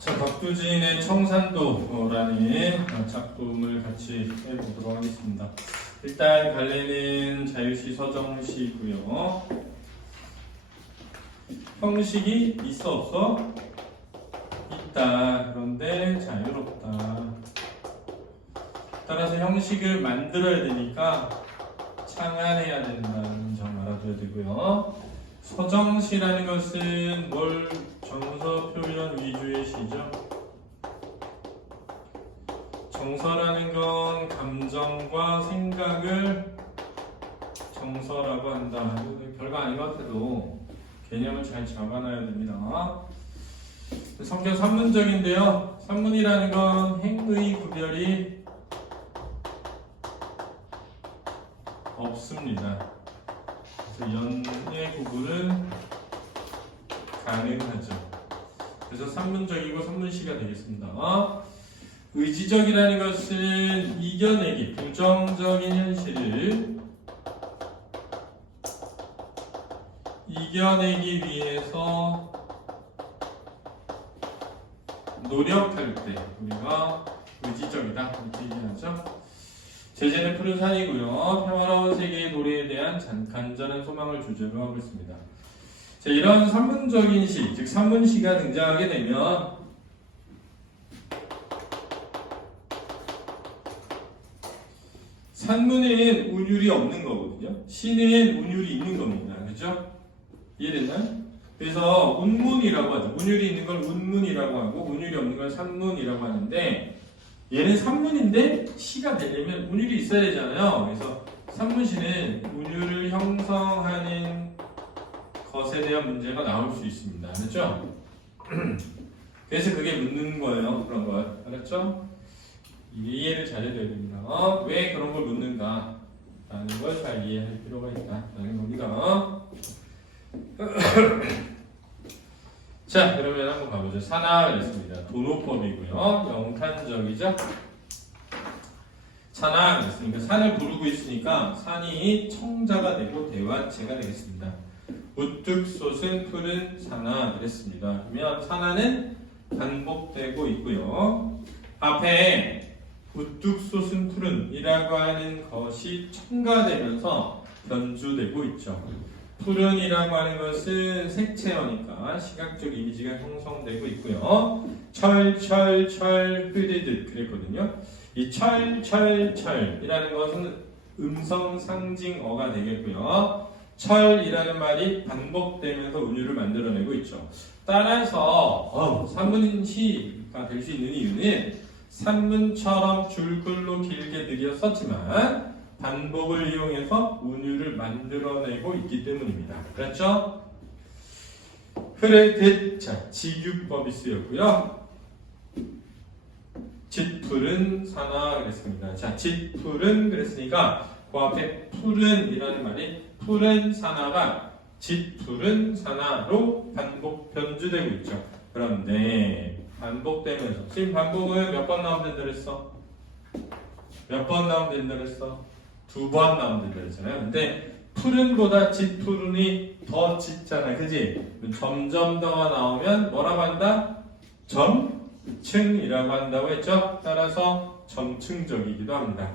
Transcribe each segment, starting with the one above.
자, 박두진의 청산도라는 작품을 같이 해보도록 하겠습니다. 일단 갈래는 자유시 서정시고요. 형식이 있어 없어? 있다. 그런데 자유롭다. 따라서 형식을 만들어야 되니까 창안해야 된다는 점 알아둬야 되고요. 서정시라는 것은 뭘 정서 표현 위주의 시죠? 정서라는 건 감정과 생각을 정서라고 한다. 별거 아닌 것 같아도 개념을 잘 잡아놔야 됩니다. 성격 산문적인데요. 산문이라는 건 행의 구별이 없습니다. 그래서 연의 구분은 가능하죠. 그래서 산문적이고 산문시가 되겠습니다. 의지적이라는 것은 이겨내기, 부정적인 현실을 이겨내기 위해서 노력할 때 우리가 의지적이다 이렇게 얘기하죠. 제재는 푸른 산이고요. 평화로운 세계의 도래에 대한 간절한 소망을 주제로 하고 있습니다. 자, 이런 산문적인 시, 즉 산문시가 등장하게 되면 산문에는 운율이 없는 거거든요. 시는 운율이 있는 겁니다. 그렇죠? 이해됐나요? 그래서 운문이라고 하죠. 운율이 있는 걸 운문이라고 하고 운율이 없는 걸 산문이라고 하는데 얘는 산문인데 시가 되려면 운율이 있어야 되잖아요. 그래서 산문시는 운율을 형성하는 것에 대한 문제가 나올 수 있습니다. 알았죠? 그래서 그게 묻는 거예요. 그런 걸. 알았죠? 이해를 잘해줘야 됩니다. 왜 그런 걸 묻는가? 라는 걸 잘 이해할 필요가 있다. 라는 겁니다. 자, 그러면 한번 가보죠. 산하 그랬습니다. 도노법이고요. 영탄적이죠. 산하 그랬으니까 산을 부르고 있으니까 산이 청자가 되고 대화체가 되겠습니다. 우뚝 솟은 푸른 산하 그랬습니다. 그러면 산하는 반복되고 있고요. 앞에 우뚝 솟은 푸른이라고 하는 것이 첨가되면서 변주되고 있죠. 푸른이라고 하는 것은 색채어니까 시각적 이미지가 형성되고 있고요. 철철철 흐르듯 그랬거든요. 이 철철철이라는 것은 음성 상징어가 되겠고요. 철이라는 말이 반복되면서 운율을 만들어내고 있죠. 따라서 산문시가 될 수 있는 이유는 산문처럼 줄글로 길게 느려 썼지만 반복을 이용해서 운율을 만들어내고 있기 때문입니다. 그렇죠? 흐르듯 자 직유법이 쓰였고요. 짙푸른 산하 그랬습니다. 자 짙푸른 그랬으니까 그 앞에 푸른이라는 말이 푸른 산하가 짙푸른 산하로 반복 변주되고 있죠. 그런데 반복되면서 지금 반복은 몇 번 나오면 된다 그랬어? 몇 번 나오면 된다 그랬어? 2번 나오면 된다 그랬잖아요. 근데 푸른보다 짙푸른이 더 짙잖아요. 그지? 점점 더가 나오면 뭐라고 한다? 점층이라고 한다고 했죠? 따라서 점층적이기도 합니다.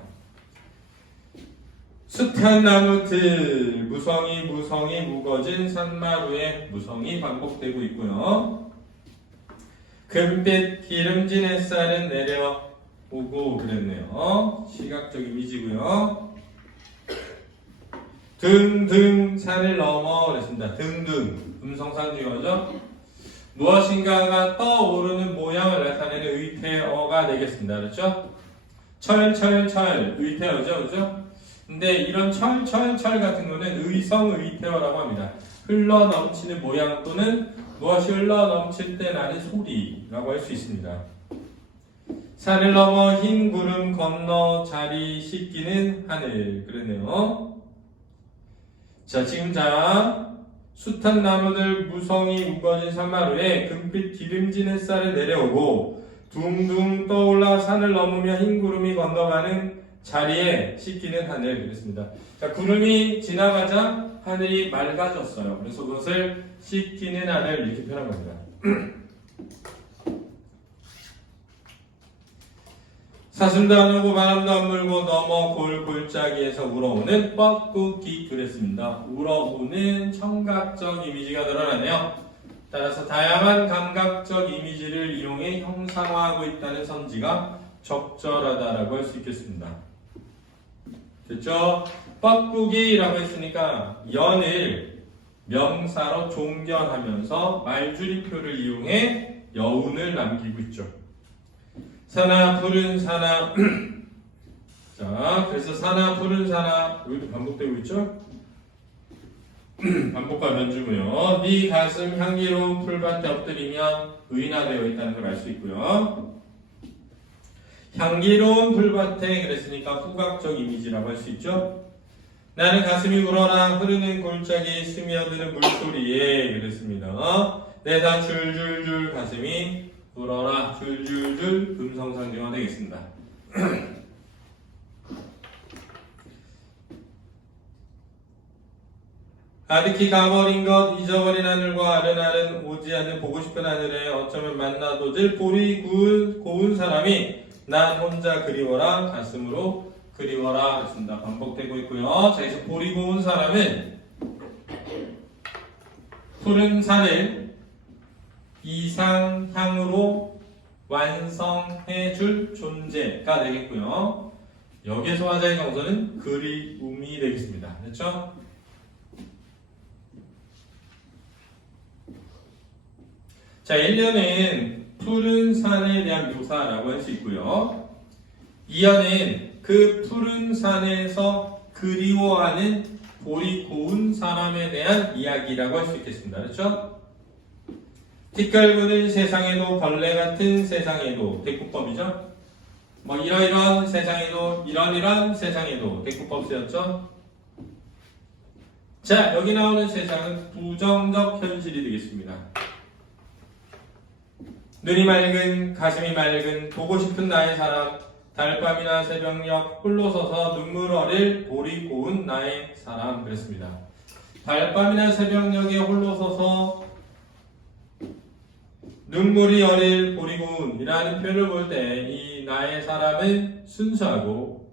숱한 나무들 무성이 묵어진 산마루에 무성이 반복되고 있고요. 금빛 기름진 햇살은 내려오고 그랬네요. 시각적 이미지고요. 등등 산을 넘어 그랬습니다. 등등 음성산유어죠. 무엇인가가 떠오르는 모양을 나타내는 의태어가 되겠습니다. 그렇죠? 철철철 의태어죠. 그렇죠? 근데 이런 철철철 같은 거는 의성의태어라고 합니다. 흘러넘치는 모양 또는 무엇이 흘러넘칠 때 나는 소리라고 할 수 있습니다. 산을 넘어 흰 구름 건너 자리 씻기는 하늘 그랬네요. 자 지금 숱한 나무들 무성이 우거진 산마루에 금빛 기름진 햇살을 내려오고 둥둥 떠올라 산을 넘으며 흰 구름이 건너가는 자리에 씻기는 하늘 그랬습니다. 자 구름이 지나가자 하늘이 맑아졌어요. 그래서 그것을 씻기는 하늘 이렇게 표현한 겁니다. 사슴도 안 오고 바람도 안 불고 넘어 골짜기에서 울어오는 뻐꾸기 그랬습니다. 울어오는 청각적 이미지가 늘어나네요. 따라서 다양한 감각적 이미지를 이용해 형상화하고 있다는 선지가 적절하다라고 할 수 있겠습니다. 됐죠? 뻐꾸기라고 했으니까 연을 명사로 종견하면서 말줄임표를 이용해 여운을 남기고 있죠. 사나 푸른 사나 자, 그래서 사나 푸른 사나 여기도 반복되고 있죠? 반복과 변주고요. 네 가슴 향기로운 풀밭에 엎드리며 의인화되어 있다는 걸 알 수 있고요. 향기로운 풀밭에 그랬으니까 후각적 이미지라고 할 수 있죠. 나는 가슴이 울어라 흐르는 골짜기에 스며드는 물소리에 그랬습니다. 내다 줄줄줄 가슴이 울어라 줄줄줄 음성상정화 되겠습니다. 아득히 가버린 것 잊어버린 하늘과 아른아른 오지 않는 보고 싶은 하늘에 어쩌면 만나도질 볼이 고운 사람이 난 혼자 그리워라 가슴으로 그리워라 했습니다. 반복되고 있고요. 자, 그래서 볼이 고운 사람은 푸른 산을 이상향으로 완성해줄 존재가 되겠고요. 여기에서 화자의 정서는 그리움이 되겠습니다. 됐죠? 자, 1년은 푸른 산에 대한 묘사라고 할 수 있고요. 2년은 그 푸른 산에서 그리워하는 볼이 고운 사람에 대한 이야기라고 할 수 있겠습니다. 그렇죠? 티끌무는 세상에도 벌레 같은 세상에도 대꾸법이죠. 뭐 이러이러한 세상에도 이런 세상에도 대꾸법 쓰였죠. 자, 여기 나오는 세상은 부정적 현실이 되겠습니다. 눈이 맑은 가슴이 맑은 보고 싶은 나의 사람 달밤이나 새벽녘 홀로 서서 눈물 어릴 볼이 고운 나의 사람 그랬습니다. 달밤이나 새벽녘에 홀로 서서 눈물이 어릴 볼이 고운 이라는 표현을 볼 때 이 나의 사람은 순수하고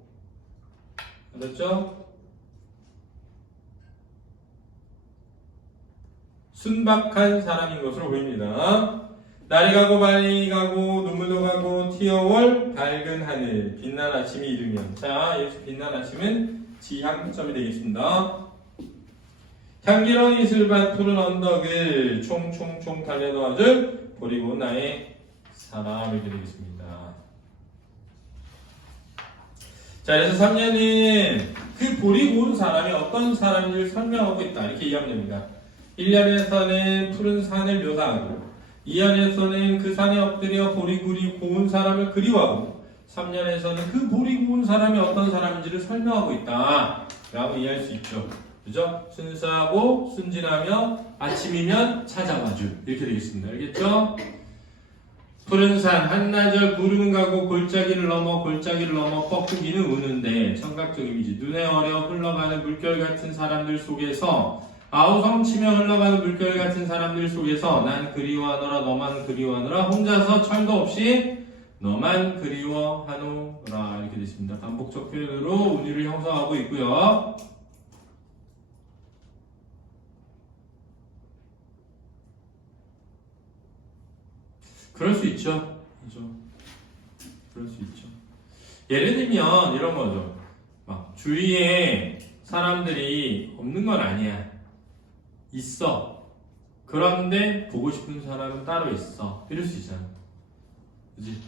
그렇죠? 순박한 사람인 것으로 보입니다. 날이 가고 밤이 가고 눈물도 가고 튀어올 밝은 하늘 빛난 아침이 이르면 자 여기서 빛난 아침은 지향점이 되겠습니다. 향기로운 이슬밭 푸른 언덕을 총총총 달려놓아줄 버리고 나의 사람을 드리겠습니다. 자 그래서 3년은 그 볼이 고운 사람이 어떤 사람인지를 설명하고 있다 이렇게 이해하면 됩니다. 1년에서는 푸른 산을 묘사하고 2년에서는 그 산에 엎드려 볼이 고운 사람을 그리워하고 3년에서는 그 볼이 고운 사람이 어떤 사람인지를 설명하고 있다 라고 이해할 수 있죠. 그죠? 순수하고 순진하며 아침이면 찾아와줄 이렇게 되겠습니다. 알겠죠? 푸른 산 한나절 구름은 가고 골짜기를 넘어 뻐꾸기는 우는데 청각적 이미지 눈에 어려 흘러가는 물결 같은 사람들 속에서 아우성치며 흘러가는 물결 같은 사람들 속에서 난 그리워하노라 너만 그리워하노라 혼자서 철도 없이 너만 그리워하노라 이렇게 되십니다. 반복적 표현으로 운율을 형성하고 있고요. 그럴 수 있죠. 그죠? 그럴 수 있죠. 예를 들면 이런 거죠. 막 주위에 사람들이 없는 건 아니야. 있어. 그런데 보고 싶은 사람은 따로 있어. 이럴 수 있잖아. 그치?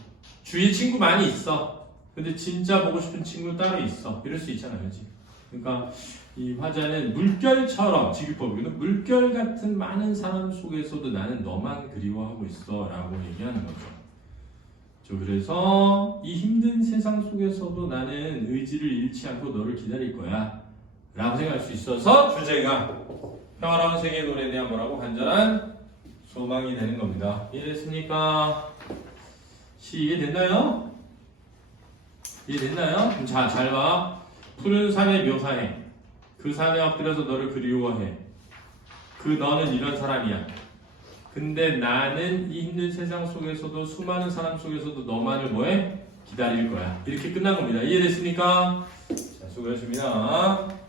주위에 친구 많이 있어. 근데 진짜 보고 싶은 친구 따로 있어. 이럴 수 있잖아. 그치? 그러니까 이 화자는 물결처럼 지기법이거든. 물결 같은 많은 사람 속에서도 나는 너만 그리워하고 있어 라고 얘기하는 거죠. 그래서 이 힘든 세상 속에서도 나는 의지를 잃지 않고 너를 기다릴 거야 라고 생각할 수 있어서 주제가 평화로운 세계 노래에 대한 뭐라고 간절한 소망이 되는 겁니다. 이해됐습니까? 시 이해됐나요? 이해됐나요? 그럼 자, 잘 봐. 푸른 산에 묘사해. 그 산에 엎드려서 너를 그리워해. 그 너는 이런 사람이야. 근데 나는 이 힘든 세상 속에서도 수많은 사람 속에서도 너만을 뭐해? 기다릴 거야. 이렇게 끝난 겁니다. 이해됐습니까? 자, 수고하셨습니다.